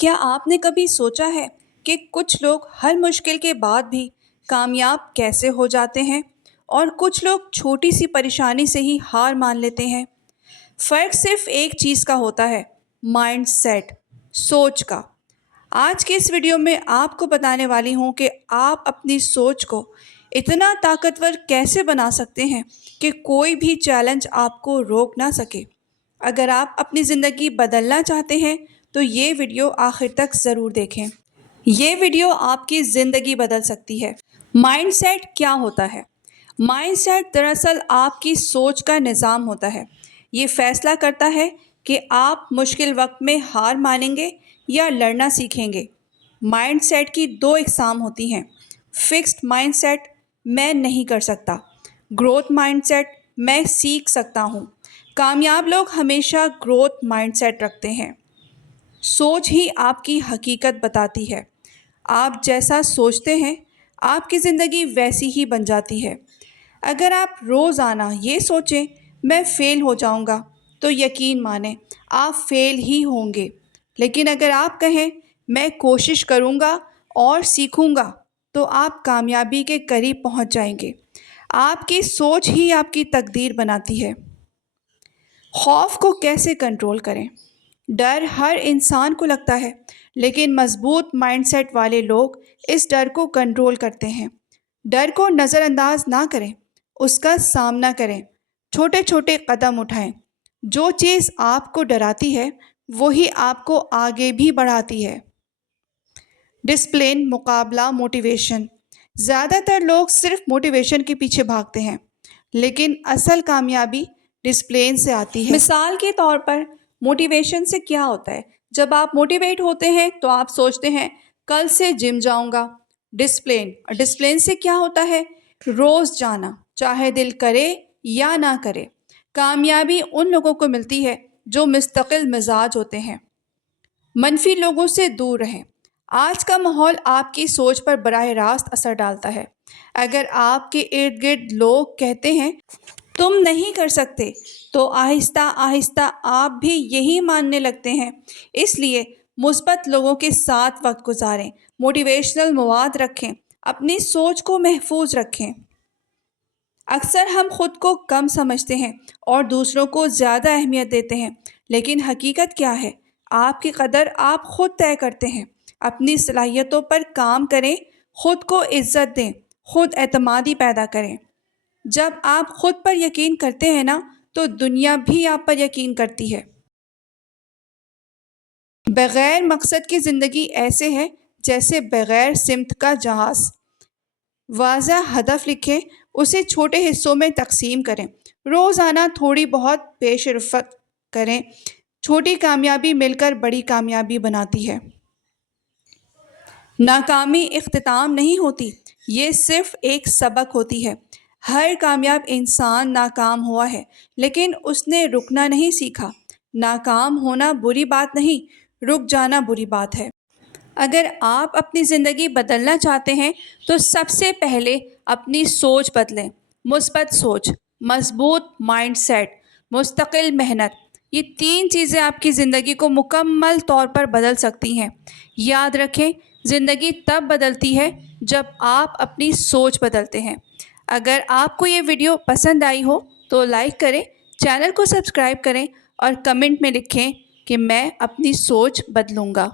क्या आपने कभी सोचा है कि कुछ लोग हर मुश्किल के बाद भी कामयाब कैसे हो जाते हैं और कुछ लोग छोटी सी परेशानी से ही हार मान लेते हैं। फ़र्क सिर्फ एक चीज़ का होता है, माइंड सेट, सोच का। आज के इस वीडियो में आपको बताने वाली हूँ कि आप अपनी सोच को इतना ताकतवर कैसे बना सकते हैं कि कोई भी चैलेंज आपको रोक ना सके। अगर आप अपनी ज़िंदगी बदलना चाहते हैं तो ये वीडियो आखिर तक ज़रूर देखें। ये वीडियो आपकी ज़िंदगी बदल सकती है। माइंडसेट क्या होता है? माइंडसेट दरअसल आपकी सोच का निज़ाम होता है। ये फैसला करता है कि आप मुश्किल वक्त में हार मानेंगे या लड़ना सीखेंगे। माइंडसेट की दो इकसाम होती हैं, फिक्स्ड माइंडसेट, मैं नहीं कर सकता, ग्रोथ माइंडसेट, मैं सीख सकता हूँ। कामयाब लोग हमेशा ग्रोथ माइंडसेट रखते हैं। सोच ही आपकी हकीकत बताती है। आप जैसा सोचते हैं आपकी ज़िंदगी वैसी ही बन जाती है। अगर आप रोज़ाना ये सोचें मैं फ़ेल हो जाऊंगा, तो यकीन मानें आप फ़ेल ही होंगे। लेकिन अगर आप कहें मैं कोशिश करूंगा और सीखूंगा, तो आप कामयाबी के करीब पहुंच जाएंगे। आपकी सोच ही आपकी तकदीर बनाती है। खौफ को कैसे कंट्रोल करें? डर हर इंसान को लगता है, लेकिन मजबूत माइंडसेट वाले लोग इस डर को कंट्रोल करते हैं। डर को नज़रअंदाज ना करें, उसका सामना करें, छोटे छोटे कदम उठाएं। जो चीज़ आपको डराती है वही आपको आगे भी बढ़ाती है। डिसिप्लिन मुकाबला मोटिवेशन। ज़्यादातर लोग सिर्फ मोटिवेशन के पीछे भागते हैं, लेकिन असल कामयाबी डिसिप्लिन से आती है। मिसाल के तौर पर मोटिवेशन से क्या होता है? जब आप मोटिवेट होते हैं तो आप सोचते हैं कल से जिम जाऊंगा। डिसिप्लिन से क्या होता है? रोज़ जाना, चाहे दिल करे या ना करे। कामयाबी उन लोगों को मिलती है जो मुस्तकिल मिजाज होते हैं। मनफी लोगों से दूर रहें। आज का माहौल आपकी सोच पर बराह रास्त असर डालता है। अगर आपके इर्द गिर्द लोग कहते हैं तुम नहीं कर सकते, तो आहिस्ता आहिस्ता आप भी यही मानने लगते हैं। इसलिए मुस्बत लोगों के साथ वक्त गुजारें, मोटिवेशनल मवाद रखें, अपनी सोच को महफूज रखें। अक्सर हम खुद को कम समझते हैं और दूसरों को ज़्यादा अहमियत देते हैं, लेकिन हकीकत क्या है? आपकी कदर आप खुद तय करते हैं। अपनी सलाहियतों पर काम करें, खुद को इज्जत दें, खुद एतमादी पैदा करें। जब आप खुद पर यकीन करते हैं ना, तो दुनिया भी आप पर यकीन करती है। बग़ैर मकसद की ज़िंदगी ऐसे है जैसे बग़ैर सिमत का जहाज़। वाज़ह हदफ लिखें, उसे छोटे हिस्सों में तकसीम करें, रोज़ाना थोड़ी बहुत पेशरफ़्त करें। छोटी कामयाबी मिलकर बड़ी कामयाबी बनाती है। नाकामी इख्तिताम नहीं होती, ये सिर्फ़ एक सबक होती है। हर कामयाब इंसान नाकाम हुआ है, लेकिन उसने रुकना नहीं सीखा। नाकाम होना बुरी बात नहीं, रुक जाना बुरी बात है। अगर आप अपनी ज़िंदगी बदलना चाहते हैं तो सबसे पहले अपनी सोच बदलें। मुस्बत सोच, मजबूत माइंडसेट, मुस्तकिल मेहनत, ये तीन चीज़ें आपकी ज़िंदगी को मुकम्मल तौर पर बदल सकती हैं। याद रखें, ज़िंदगी तब बदलती है जब आप अपनी सोच बदलते हैं। अगर आपको ये वीडियो पसंद आई हो तो लाइक करें, चैनल को सब्सक्राइब करें और कमेंट में लिखें कि मैं अपनी सोच बदलूँगा।